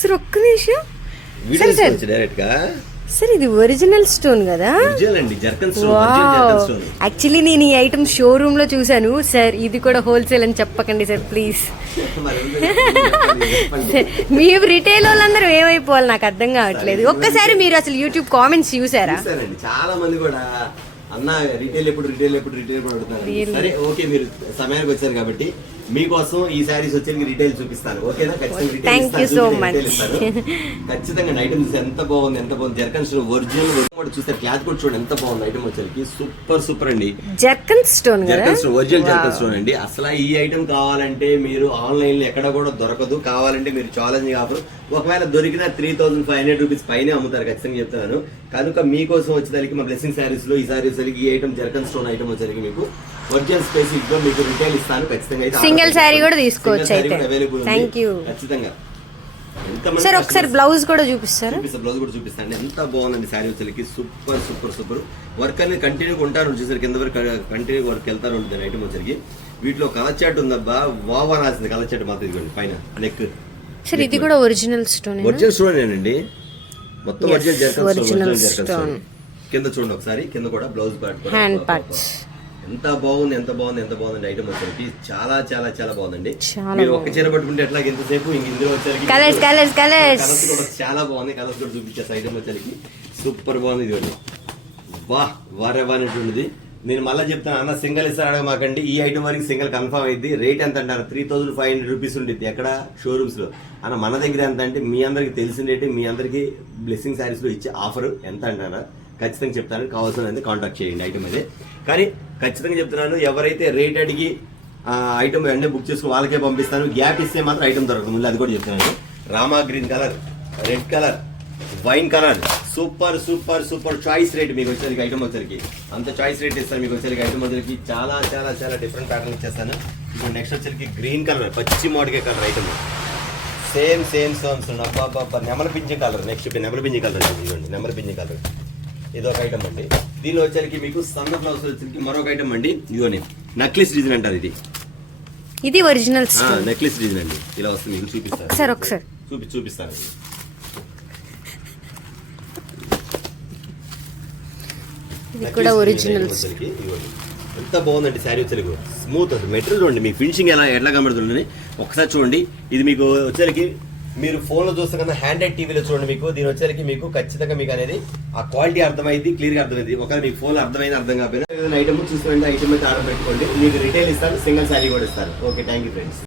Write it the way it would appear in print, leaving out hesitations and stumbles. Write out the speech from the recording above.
Sir ఒక్క నిమిషం video తీసుకోవచ్చు డైరెక్ట్ గా. సార్ ఇది ఒరిజినల్ స్టోన్ కదా? ఒరిజినల్ అండి, zircon stone, original zircon stone. Actually నేను ఈ ఐటమ్ షోరూమ్ లో చూసాను సార్. ఇది కూడా హోల్సేల్ అని చెప్పకండి సార్ ప్లీజ్. మీరు రిటైల్ వాళ్ళందరూ ఏమైపోవాలి నాకు అర్థం కావట్లేదు. ఒక్కసారి మీరు అసలు యూట్యూబ్ కామెంట్స్ చూసారా? చాలా మంది కూడా అన్న రిటైల్ ఎప్పుడు అడుగుతున్నారు. సరే ఓకే, మీరు సమయానికి వచ్చారు కాబట్టి మీకోసం ఈ శారీస్ వచ్చి రిటైల్ చూపిస్తాను. ఓకేనా? ఖచ్చితంగా ఐటమ్ చూసి ఎంత బాగుంది, ఎంత బాగుంది. జర్కన్ స్టోన్ ఒరిజినల్ చూస్తే క్లాత్ కూడా చూడండి ఎంత బాగుంది. ఐటమ్ వచ్చేసరికి సూపర్ సూపర్ అండి. Zircon stone original zircon stone అండి. అసలు ఈ ఐటమ్ కావాలంటే మీరు ఆన్లైన్ లో ఎక్కడ కూడా దొరకదు. కావాలంటే మీరు ఛాలెంజ్ ఆఫర్ ఒకవేళ దొరికిన 3500 రూపీస్ పైన అమ్ముతారు, ఖచ్చితంగా చెప్తున్నాను. కనుక మీకోసం వచ్చేసరికి మా బ్లెస్సింగ్ శారీస్ లో ఈ శారీ వచ్చేసరికి ఈ ఐటమ్ జర్కన్ స్టోన్ ఐటమ్ వచ్చేసరికి మీకు ఒరిజినల్ స్పెసిఫిక్ గా మీకు రిటైల్ ఇస్తాను. ఖచ్చితంగా సింగిల్ శారీ కూడా తీసుకోవచ్చు అయితే. థాంక్యూ. ఖచ్చితంగా. సార్ ఒకసారి బ్లౌజ్ కూడా చూపిస్తారా? బ్లౌజ్ కూడా చూపిస్తాను. ఎంత బాగుందండి శారీ వచ్చేసరికి సూపర్ సూపర్ సూపర్. వర్క్ అనేది కంటిన్యూగా ఉంటారు వచ్చేసరికి కింద వరకు కంటిన్యూ వర్క్ వెళ్తారు ఉంటుంది ఐటమ్ వచ్చేసరికి. వీటిలో కలర్ చాట్ ఉందబ్బా, వావా రాసింది కలర్ చాట్ మాత్రం. ఇదిగోండి పైన నెక్. సార్ ఇది కూడా ఒరిజినల్ స్టోన్? ఒరిజినల్ స్టోన్ అండి, మొత్తం ఒరిజినల్ జర్కన్. కింద చూడండి ఒకసారి, కింద కూడా బ్లౌజ్ పార్ట్ హ్యాండ్ పార్ట్స్. ఎంత బాగుంది, ఎంత బాగుంది, ఎంత బాగుంది ఐటమ్ వచ్చేసరికి. చాలా చాలా చాలా బాగుందండి. మీరు ఒక చీర పట్టుకుంటే ఎట్లా ఎంతసేపు ఇందులో వచ్చేసరికి కలర్స్ కూడా చాలా బాగుంది. కలర్స్ కూడా చూపించేసి ఐటమ్ వచ్చేసరికి సూపర్ బాగుంది. ఇది వారేవానేటువంటిది. నేను మళ్ళీ చెప్తాను అన్న, సింగిల్ ఇస్తారు అడగమాకండి. ఈ ఐటమ్ వరకు సింగిల్ కన్ఫర్మ్ అయింది. రేట్ ఎంత అంటారు? 3500 రూపీస్ ఉంటుంది ఎక్కడ షోరూమ్స్ లో. అన్న మన దగ్గర ఎంత అంటే మీ అందరికి తెలిసిన రేటు, మీ అందరికి బ్లెస్సింగ్ శారీస్ లో ఇచ్చే ఆఫర్ ఎంత అంటారా ఖచ్చితంగా చెప్తాను. కావాల్సిన కాంటాక్ట్ చేయండి ఐటమ్ అదే. కానీ ఖచ్చితంగా చెప్తున్నాను, ఎవరైతే రేట్ అడిగి ఐటమ్ వెంటనే బుక్ చేసుకుని వాళ్ళకే పంపిస్తాను. గ్యాప్ ఇస్తే మాత్రం ఐటమ్ దొరకదు. ముందు అది కూడా చెప్తున్నాను. Rama green colour, red colour, wine colour, super super super choice rate మీకు వచ్చేసరికి ఐటమ్ వచ్చేసరికి. అంత చాయిస్ రేట్ ఇస్తాను మీకు వచ్చేసరికి ఐటమ్ వచ్చేసరికి. చాలా చాలా చాలా డిఫరెంట్ ప్యాటర్న్ ఇచ్చేస్తాను. ఇప్పుడు నెక్స్ట్ వచ్చేసరికి గ్రీన్ కలర్, పచ్చి మోడికే కలర్ ఐటమ్. సేమ్ సేమ్ సోమ్స్ అబ్బా, నెమల పింఛన్ కలర్. నెక్స్ట్ నెమల పింఛన్ కలర్, ఇదిగోండి నెమల పింఛన్ కలర్. ఇది ఒక ఐటమ్ అండి. దీనిలో వచ్చేసరికి మీకు సన్న బ్లౌజ్ వచ్చేసరికి మరొక ఐటమ్ అండి. ఇదిగోని నక్లెస్ డిజైన్ అంటారు. ఇది ఒరిజినల్ నెక్లెస్ డిజైన్ అండి. ఇలా వస్తుంది, మీకు చూపిస్తాను. ఒకసారి చూపిస్తాను. ఇది కూడా ఒరిజినల్. ఎంత బాగుందండి శారీ వచ్చేసరికి. స్మూత్ మెటీరియల్ చూడండి, మీ ఫినిషింగ్ ఎట్లా కనబడుతుంది ఒకసారి చూడండి. ఇది మీకు వచ్చేసరికి మీరు ఫోన్ లో చూస్తే కన్నా హ్యాండ్రెడ్ టీవీలో చూడండి. మీకు దీని వచ్చేసరికి మీకు ఖచ్చితంగా మీకు అనేది ఆ క్వాలిటీ అర్థమైంది, క్లియర్ గా అర్థమైంది. ఒకవేళ మీకు ఫోన్ అర్థమైంది అర్థం కాకపోయినా ఐటమ్ చూసుకుంటే ఐటమ్ అయితే ఆర్డర్ పెట్టుకోండి. మీకు రిటైల్ ఇస్తాను, సింగిల్ శారీ కూడా ఇస్తాను. Okay, thank you friends.